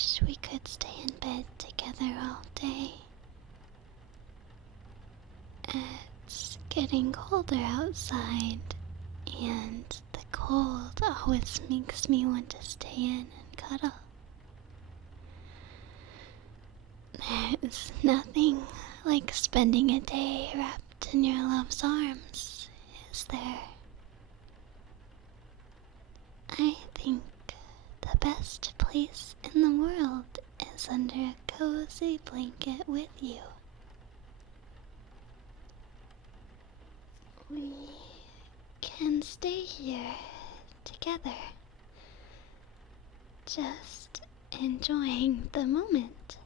wish we could stay in bed together all day. It's getting colder outside, and the cold always makes me want to stay in and cuddle. There's nothing like spending a day wrapped in your love's arms, is there? I think the best place in the world is under a cozy blanket with you. We can stay here together, just enjoying the moment.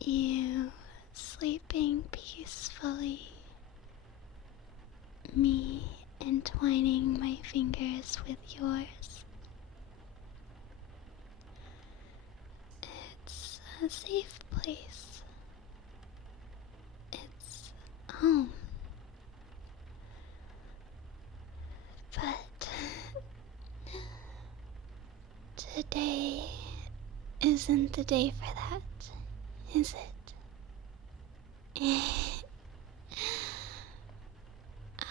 You sleeping peacefully, me entwining my fingers with yours. It's a safe place. It's home. But today isn't the day for that, is it?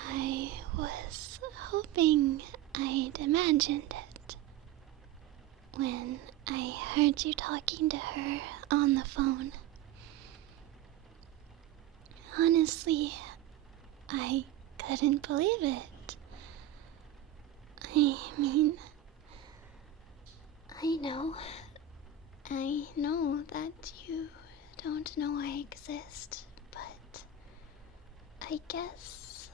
I was hoping I'd imagined it when I heard you talking to her on the phone. Honestly, I couldn't believe it. I mean, I know that you don't know I exist, but I guess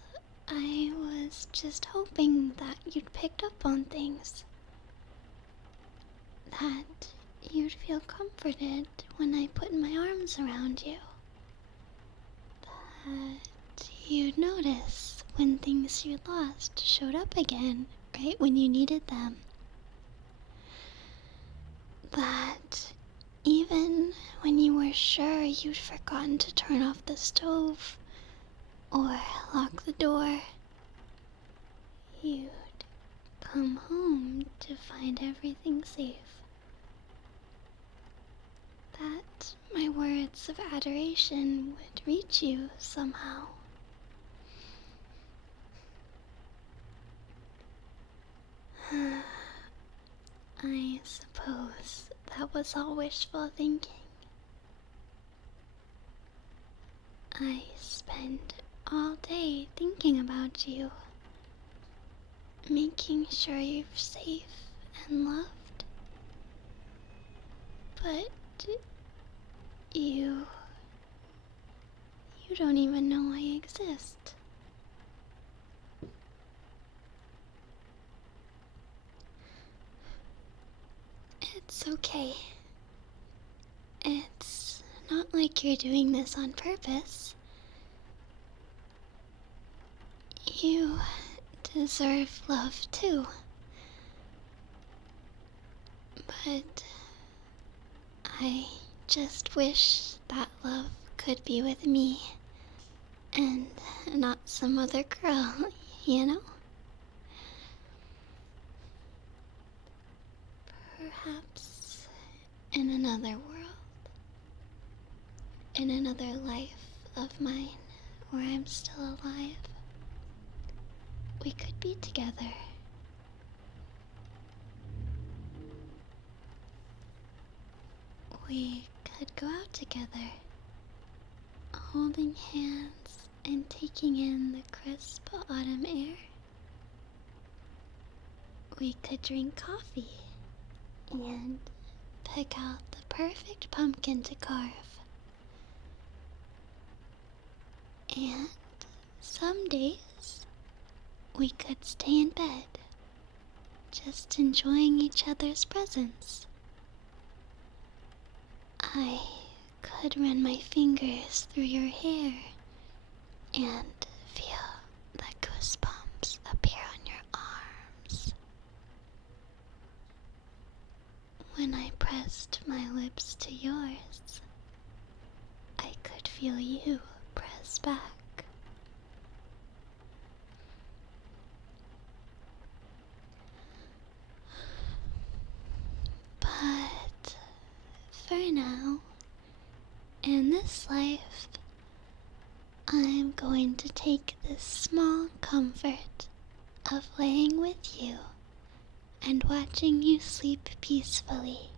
I was just hoping that you'd picked up on things. That you'd feel comforted when I put my arms around you. That you'd notice when things you'd lost showed up again, right when you needed them. That even when you were sure you'd forgotten to turn off the stove or lock the door, you'd come home to find everything safe. That my words of adoration would reach you somehow. I suppose that was all wishful thinking. I spend all day thinking about you, making sure you're safe and loved. But you don't even know I exist. It's okay. It's not like you're doing this on purpose. You deserve love too. But I just wish that love could be with me and not some other girl, you know? Perhaps in another world, in another life of mine where I'm still alive, we could be together. We could go out together, holding hands and taking in the crisp autumn air. We could drink coffee and pick out the perfect pumpkin to carve. And some days we could stay in bed, just enjoying each other's presence. I could run my fingers through your hair and feel the goosebumps appear on your arms. When I pressed my lips to yours, I could feel you press back. But I'm going to take this small comfort of laying with you and watching you sleep peacefully.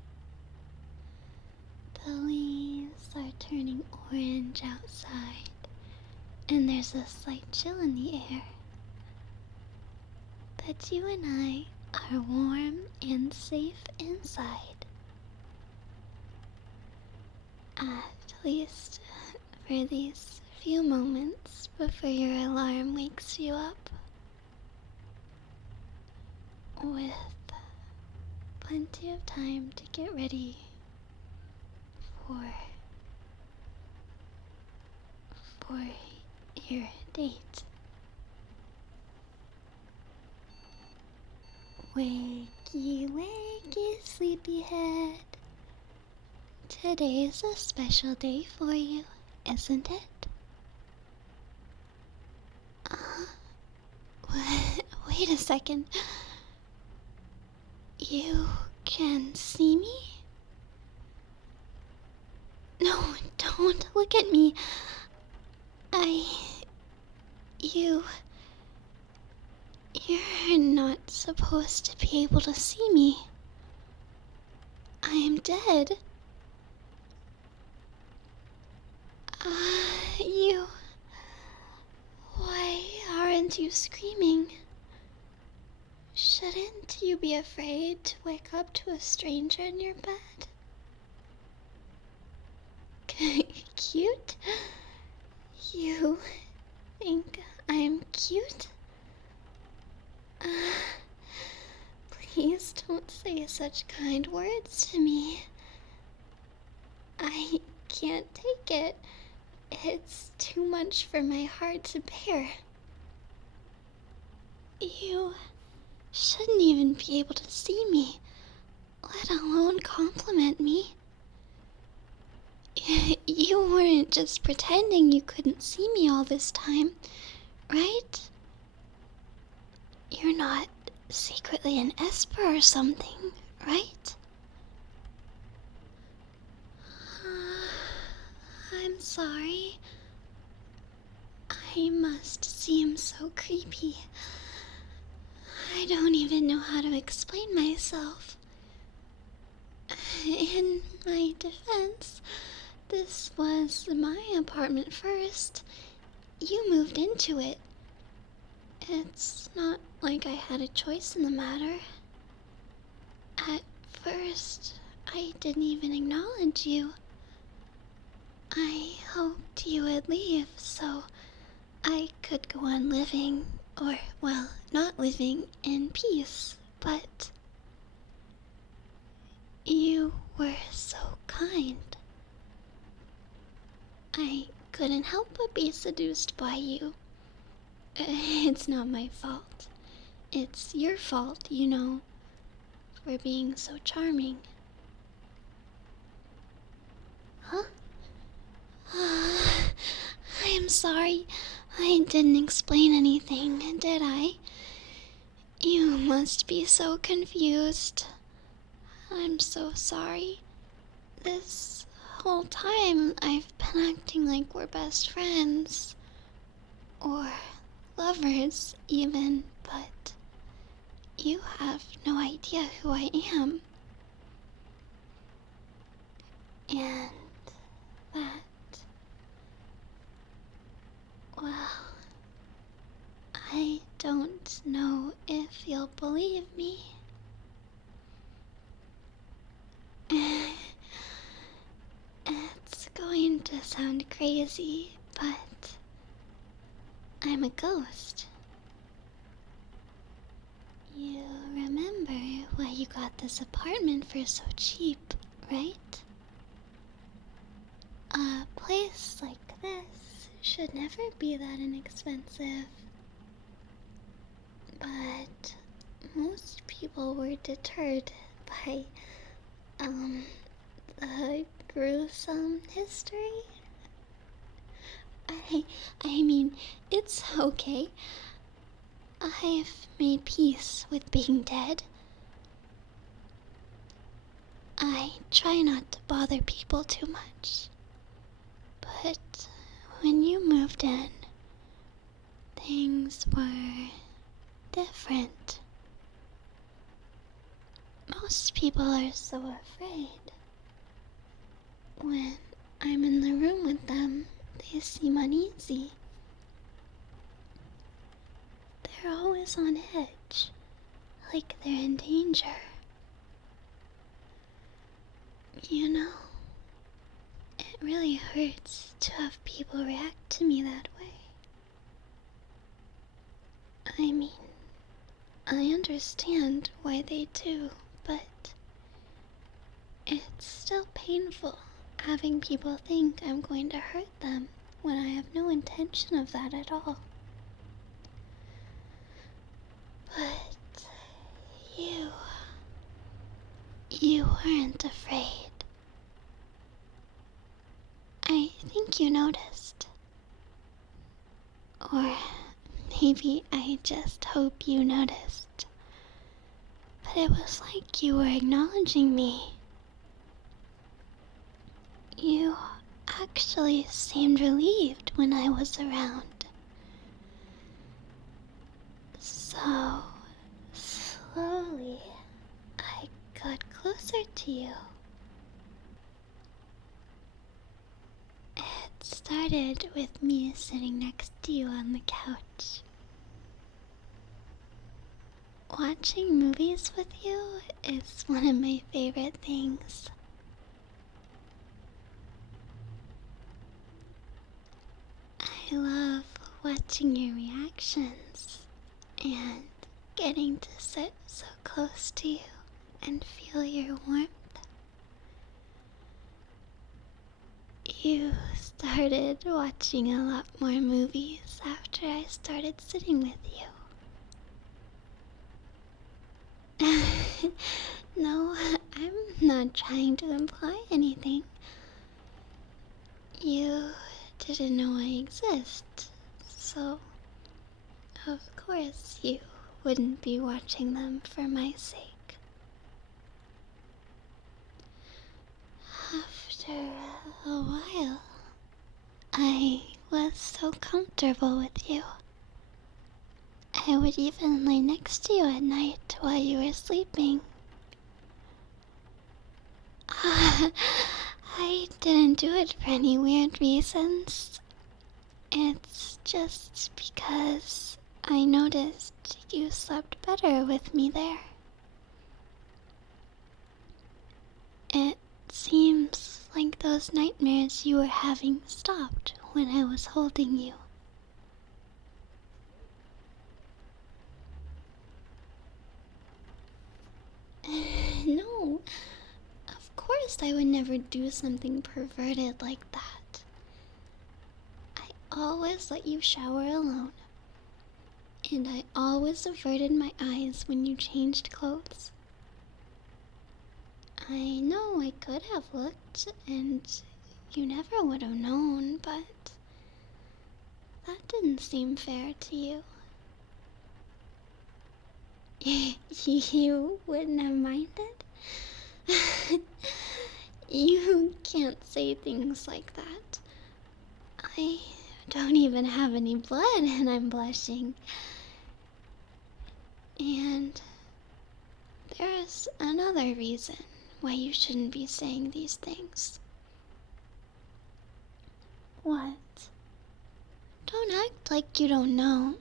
The leaves are turning orange outside, and there's a slight chill in the air. But you and I are warm and safe inside. At least for these few moments before your alarm wakes you up. With plenty of time to get ready for your date. Wakey, wakey, sleepyhead. Today's a special day for you, isn't it? Wait a second. You can see me? No, don't look at me. You're not supposed to be able to see me. I am dead. Why aren't you screaming? Shouldn't you be afraid to wake up to a stranger in your bed? Cute? You think I'm cute? Please don't say such kind words to me. I can't take it. It's too much for my heart to bear. You shouldn't even be able to see me, let alone compliment me. You weren't just pretending you couldn't see me all this time, right? You're not secretly an Esper or something, right? I'm sorry. I must seem so creepy. I don't even know how to explain myself. In my defense, this was my apartment first. You moved into it. It's not like I had a choice in the matter. At first, I didn't even acknowledge you. I hoped you would leave so I could go on living, or, well, not living in peace, but you were so kind. I couldn't help but be seduced by you. It's not my fault. It's your fault, you know, for being so charming. Huh? I am sorry. I didn't explain anything, did I? You must be so confused. I'm so sorry. This whole time I've been acting like we're best friends. Or lovers, even, but you have no idea who I am. And that, well, I don't know if you'll believe me. It's going to sound crazy, but I'm a ghost. You remember why you got this apartment for so cheap, right? A place like this should never be that inexpensive. But most people were deterred by, the gruesome history. I mean, it's okay. I've made peace with being dead. I try not to bother people too much. But when you moved in, most people are so afraid. When I'm in the room with them, they seem uneasy. They're always on edge, like they're in danger. You know, it really hurts to have people react to me that way. I mean, I understand why they do, but it's still painful having people think I'm going to hurt them when I have no intention of that at all. But you weren't afraid. I think you noticed. Or maybe I just hope you noticed. But it was like you were acknowledging me. You actually seemed relieved when I was around. So, slowly, I got closer to you. It started with me sitting next to you on the couch. Watching movies with you is one of my favorite things. I love watching your reactions and getting to sit so close to you and feel your warmth. You started watching a lot more movies after I started sitting with you. No, I'm not trying to imply anything. You didn't know I exist, so of course you wouldn't be watching them for my sake. After a while, I was so comfortable with you. I would even lay next to you at night while you were sleeping. I didn't do it for any weird reasons. It's just because I noticed you slept better with me there. It seems like those nightmares you were having stopped when I was holding you. No, of course I would never do something perverted like that. I always let you shower alone, and I always averted my eyes when you changed clothes. I know I could have looked, and you never would have known, but that didn't seem fair to you. You wouldn't have minded? You can't say things like that. I don't even have any blood and I'm blushing. And there's another reason why you shouldn't be saying these things. What? Don't act like you don't know.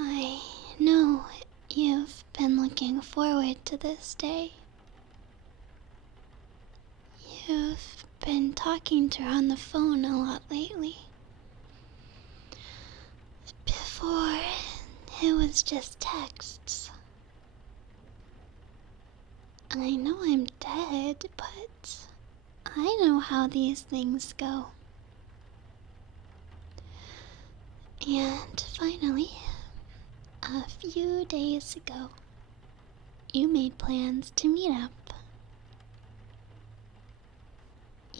I know you've been looking forward to this day. You've been talking to her on the phone a lot lately. Before, it was just texts. I know I'm dead, but I know how these things go. And finally, a few days ago, you made plans to meet up.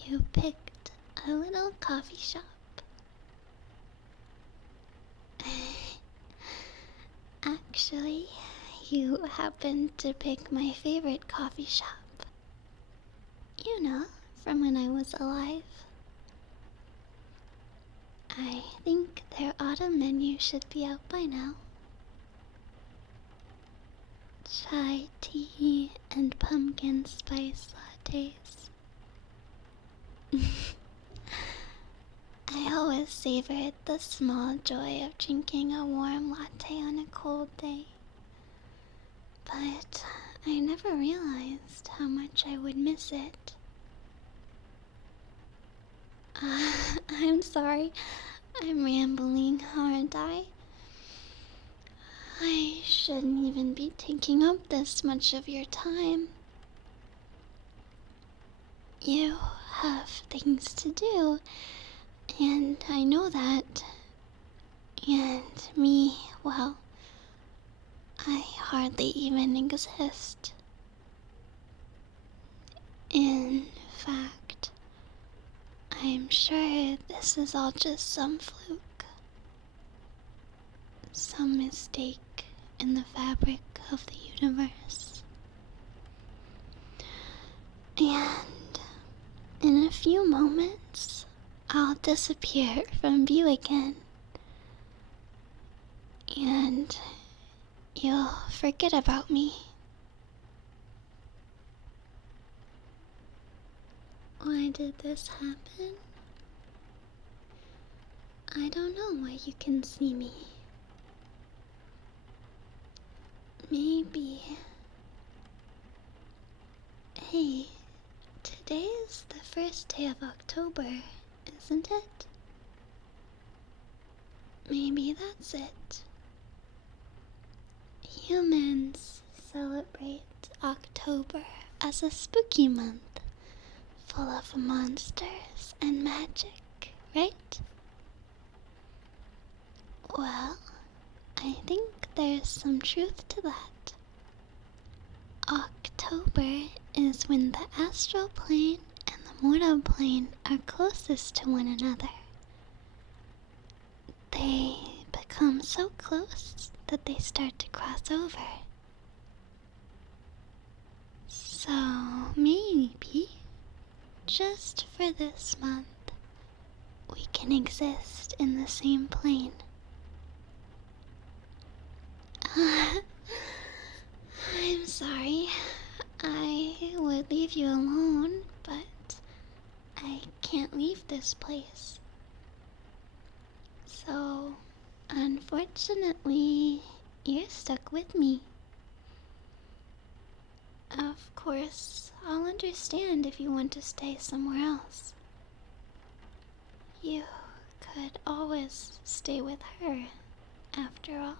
You picked a little coffee shop. Actually, you happened to pick my favorite coffee shop. You know, from when I was alive. I think their autumn menu should be out by now. chai tea and pumpkin spice lattes. I always savored the small joy of drinking a warm latte on a cold day. But I never realized how much I would miss it. I'm sorry. I'm rambling, aren't I? I shouldn't even be taking up this much of your time. You have things to do, and I know that. And me, well, I hardly even exist. In fact, I'm sure this is all just some fluke. Some mistake in the fabric of the universe. And in a few moments, I'll disappear from view again. And you'll forget about me. Why did this happen? I don't know why you can see me. Maybe. Hey, today's the first day of October, isn't it? Maybe that's it. Humans celebrate October as a spooky month, full of monsters and magic, right? Well, I think there's some truth to that. October is when the astral plane and the mortal plane are closest to one another. They become so close that they start to cross over. So maybe, just for this month, we can exist in the same plane. I'm sorry. I would leave you alone, but I can't leave this place. So, unfortunately, you're stuck with me. Of course, I'll understand if you want to stay somewhere else. You could always stay with her, after all.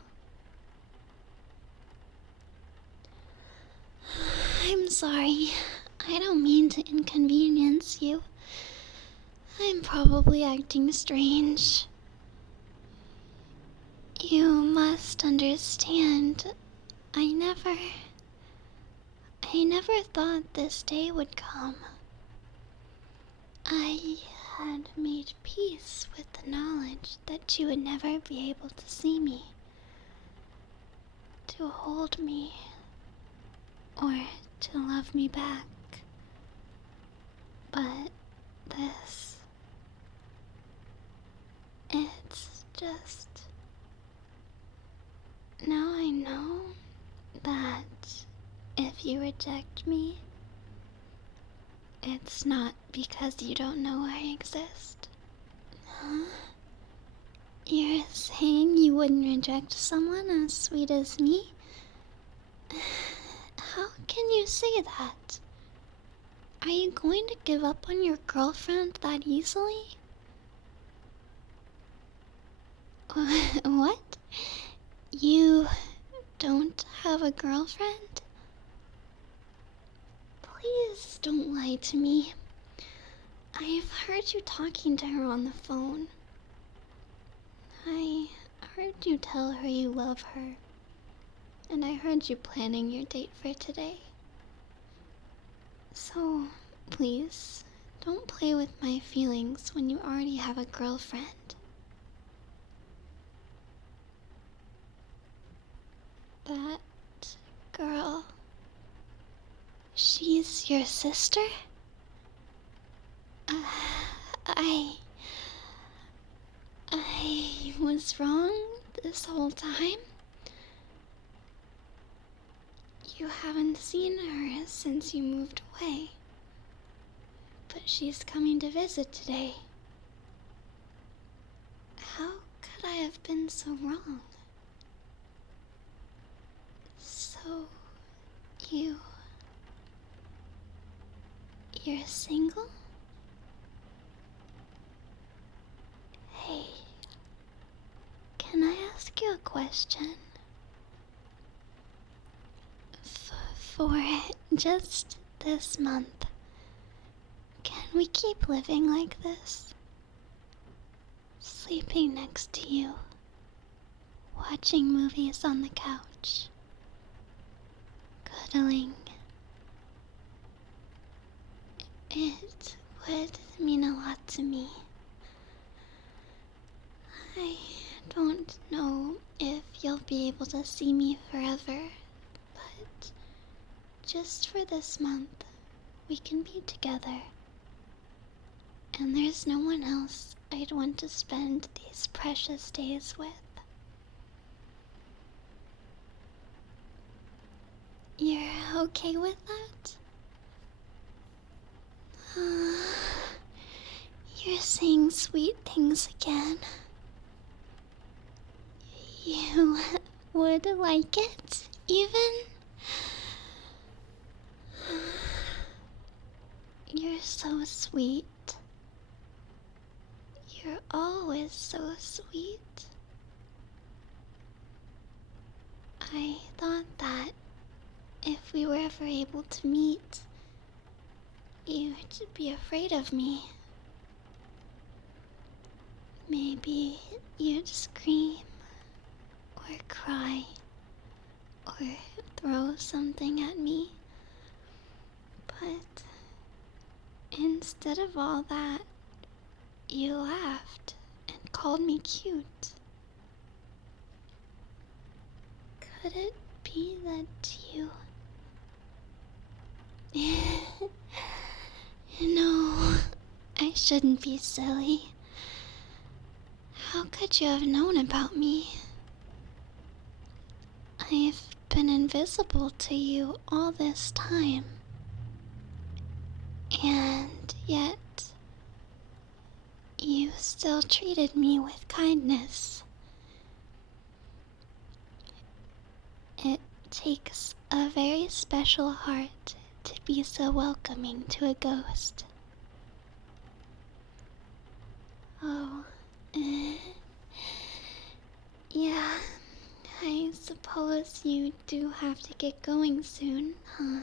I'm sorry. I don't mean to inconvenience you. I'm probably acting strange. You must understand, I never thought this day would come. I had made peace with the knowledge that you would never be able to see me, to hold me, or to love me back. But this, it's just, now I know that if you reject me, it's not because you don't know I exist. Huh? You're saying you wouldn't reject someone as sweet as me? How can you say that? Are you going to give up on your girlfriend that easily? What? You don't have a girlfriend? Please don't lie to me. I've heard you talking to her on the phone. I heard you tell her you love her. And I heard you planning your date for today. So, please, don't play with my feelings when you already have a girlfriend. That girl, she's your sister? I was wrong this whole time? You haven't seen her since you moved away. But she's coming to visit today. How could I have been so wrong? So, you're single? Hey, can I ask you a question? For just this month, can we keep living like this? Sleeping next to you, watching movies on the couch, cuddling. It would mean a lot to me. I don't know if you'll be able to see me forever, but just for this month, we can be together. And there's no one else I'd want to spend these precious days with. You're okay with that? You're saying sweet things again. You would like it, even? You're so sweet. You're always so sweet. I thought that if we were ever able to meet, you'd be afraid of me. Maybe you'd scream, or cry, or throw something at me. But instead of all that, you laughed and called me cute. Could it be that you... No, I shouldn't be silly. How could you have known about me? I've been invisible to you all this time. And yet, you still treated me with kindness. It takes a very special heart to be so welcoming to a ghost. Oh, yeah, I suppose you do have to get going soon, huh?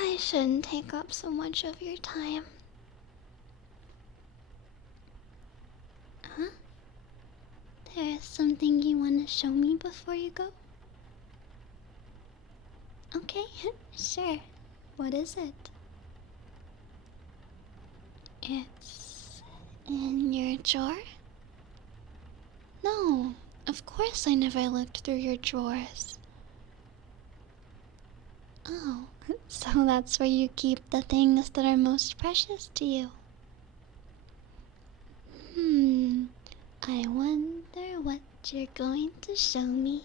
I shouldn't take up so much of your time. Huh? There's something you want to show me before you go? Okay, sure. What is it? It's in your drawer? No, of course I never looked through your drawers. Oh, so that's where you keep the things that are most precious to you. I wonder what you're going to show me.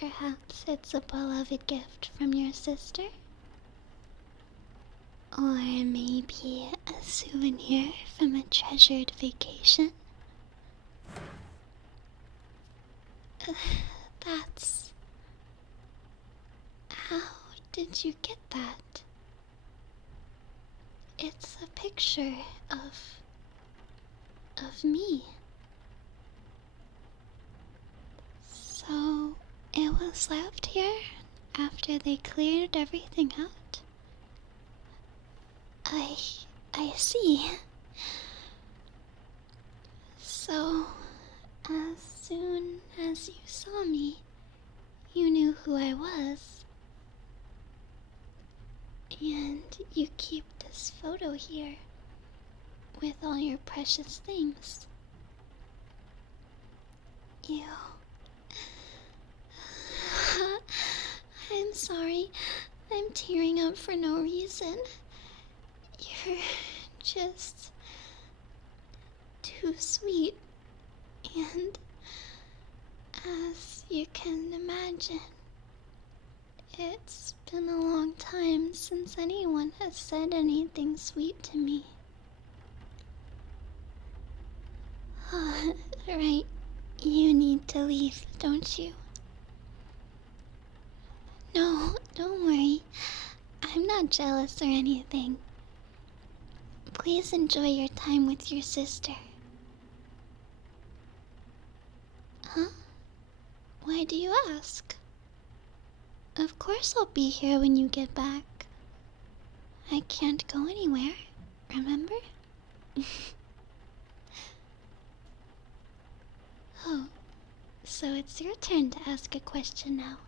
Perhaps it's a beloved gift from your sister? Or maybe a souvenir from a treasured vacation? That's... How did you get that? It's a picture of me. So, it was left here after they cleared everything out? I see. So, as soon as you saw me, you knew who I was. And you keep this photo here with all your precious things. You... I'm sorry. I'm tearing up for no reason. You're just too sweet. And As you can imagine, it's been a long time since anyone has said anything sweet to me. Right, you need to leave, don't you? No, don't worry. I'm not jealous or anything. Please enjoy your time with your sister. Huh? Why do you ask? Of course I'll be here when you get back. I can't go anywhere, remember? Oh, so it's your turn to ask a question now.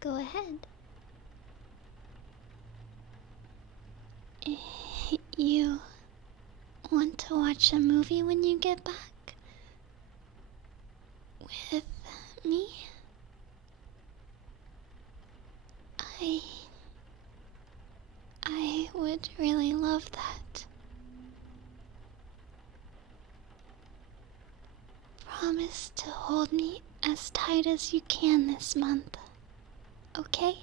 Go ahead. You want to watch a movie when you get back? With me? I would really love that. Promise to hold me as tight as you can this month, okay?